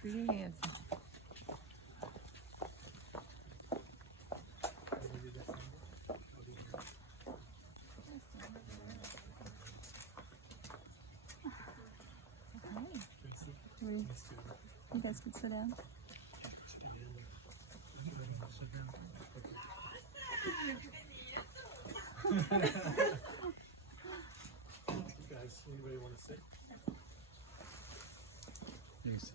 Pretty handsome. You guys can sit down. Guys, anybody want to sit? Yes.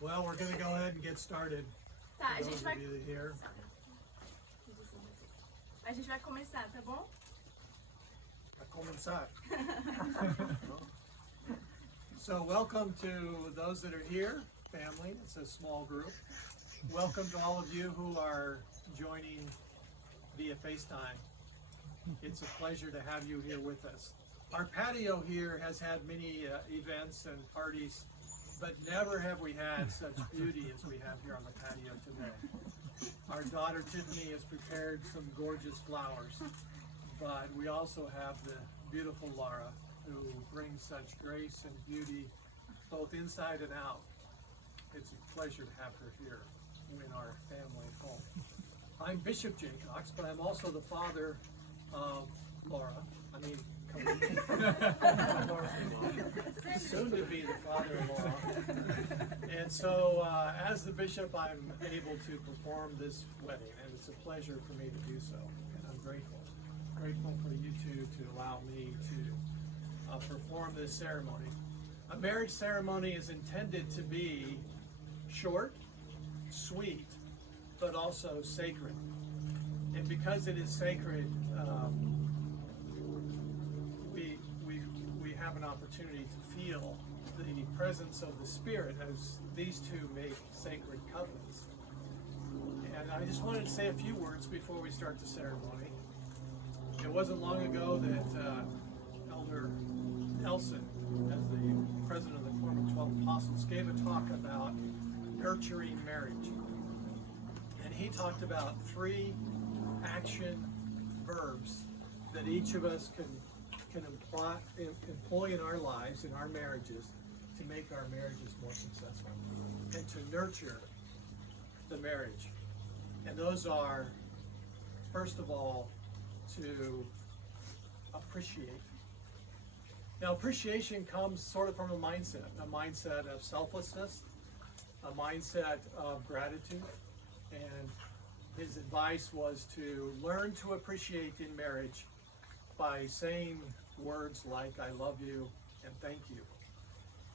Well, we're going to go ahead and get started. Tá, a For gente those vai. of you that are here. A gente vai começar, tá bom? A começar. So welcome to those that are here, family. It's a small group. Welcome to all of you who are joining via FaceTime. It's a pleasure to have you here with us. Our patio here has had many events and parties, but never have we had such beauty as we have here on the patio today. Our daughter Tiffany has prepared some gorgeous flowers, but we also have the beautiful Laura, who brings such grace and beauty both inside and out. It's a pleasure to have her here in our family home. I'm Bishop Jaycox, but I'm also the father of Laura. I mean, Cody. Soon to be the father-in-law. And so, as the bishop, I'm able to perform this wedding, and it's a pleasure for me to do so. And I'm grateful for you two to allow me to perform this ceremony. A marriage ceremony is intended to be short, sweet, but also sacred. And because it is sacred, we have an opportunity to feel the presence of the Spirit as these two make sacred covenants. And I just wanted to say a few words before we start the ceremony. It wasn't long ago that Elder Nelson, as the president of the Quorum of 12 Apostles, gave a talk about nurturing marriage. And he talked about 3 action verbs that each of us can employ in our lives, in our marriages, to make our marriages more successful and to nurture the marriage. And those are, first of all, to appreciate. Now, appreciation comes sort of from a mindset of selflessness, a mindset of gratitude. And his advice was to learn to appreciate in marriage by saying words like "I love you" and "thank you."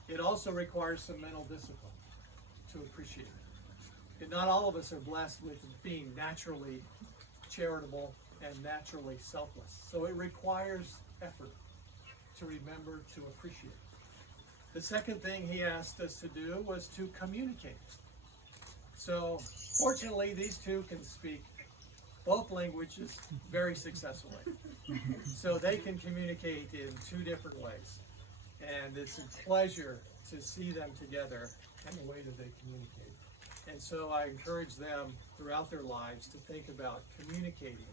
It also requires some mental discipline to appreciate it. And not all of us are blessed with being naturally charitable and naturally selfless. So it requires effort to remember to appreciate. The second thing he asked us to do was to communicate. So fortunately, these two can speak both languages very successfully. So they can communicate in 2 different ways. And it's a pleasure to see them together and the way that they communicate. And so I encourage them throughout their lives to think about communicating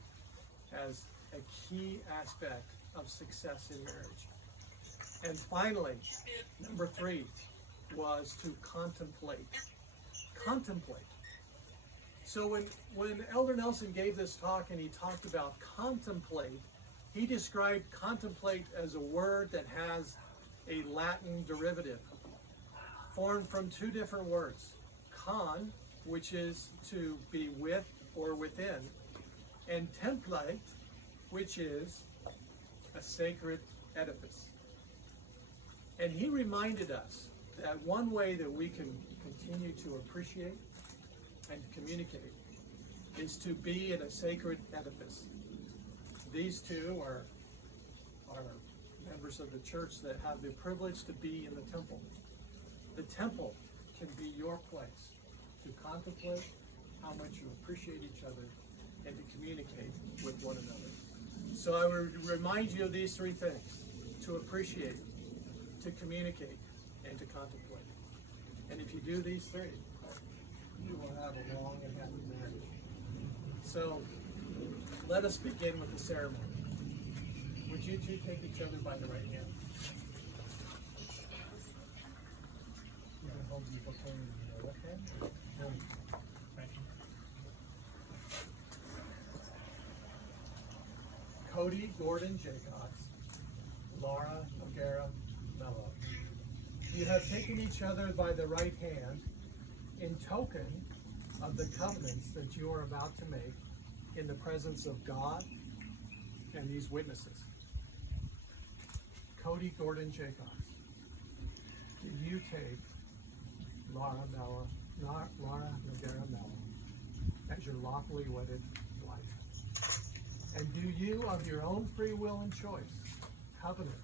as a key aspect of success in marriage. And finally, number 3 was to contemplate. Contemplate. So when Elder Nelson gave this talk and he talked about contemplate, he described contemplate as a word that has a Latin derivative formed from 2 different words. Con, which is to be with or within, and template, which is a sacred edifice. And he reminded us that one way that we can continue to appreciate and communicate is to be in a sacred edifice. These two are members of the church that have the privilege to be in the temple. The temple can be your place to contemplate how much you appreciate each other and to communicate with one another. So I would remind you of these 3 things: to appreciate, to communicate, and to contemplate. And if you do these 3, you will have a long and happy marriage. So let us begin with the ceremony. Would you two take each other by the right hand? You can hold you before you left hand. Thank you. Cody, Gordon, Jaycox, Laura, O'Gara, Mello. You have taken each other by the right hand in token of the covenants that you are about to make in the presence of God and these witnesses. Cody, Gordon, Jaycox, do you take Laura O'Gara Mello as your lawfully wedded wife? And do you, of your own free will and choice, covenant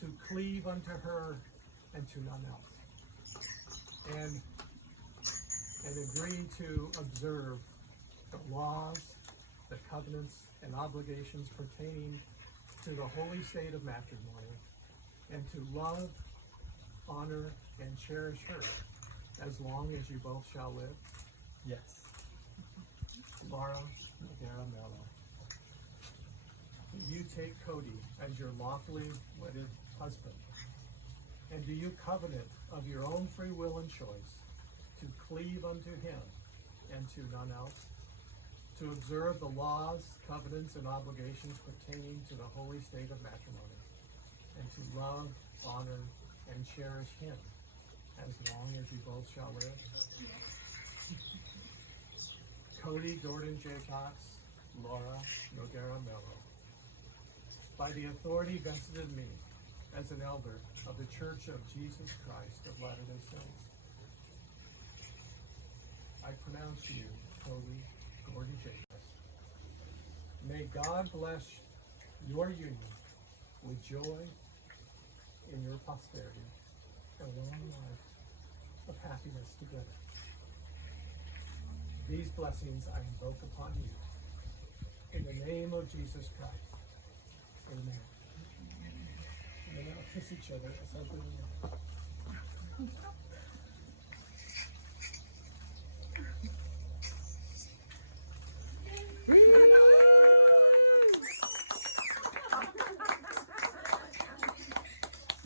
to cleave unto her and to none else? And agree to observe the laws, the covenants, and obligations pertaining to the holy state of matrimony, and to love, honor, and cherish her as long as you both shall live? Yes. Laura O'Gara Mello. Do you take Cody as your lawfully wedded husband? And do you covenant of your own free will and choice to cleave unto him and to none else? To observe the laws, covenants, and obligations pertaining to the holy state of matrimony, and to love, honor, and cherish him as long as you both shall live? Cody, Gordon, Jaycox, Laura, O'Gara Mello. By the authority vested in me as an elder of the Church of Jesus Christ of Latter-day Saints, I pronounce you, Cody, Gordon, Jaycox. May God bless your union with joy in your prosperity and a long life of happiness together. These blessings I invoke upon you in the name of Jesus Christ. Amen. And now kiss each other as husband and wife.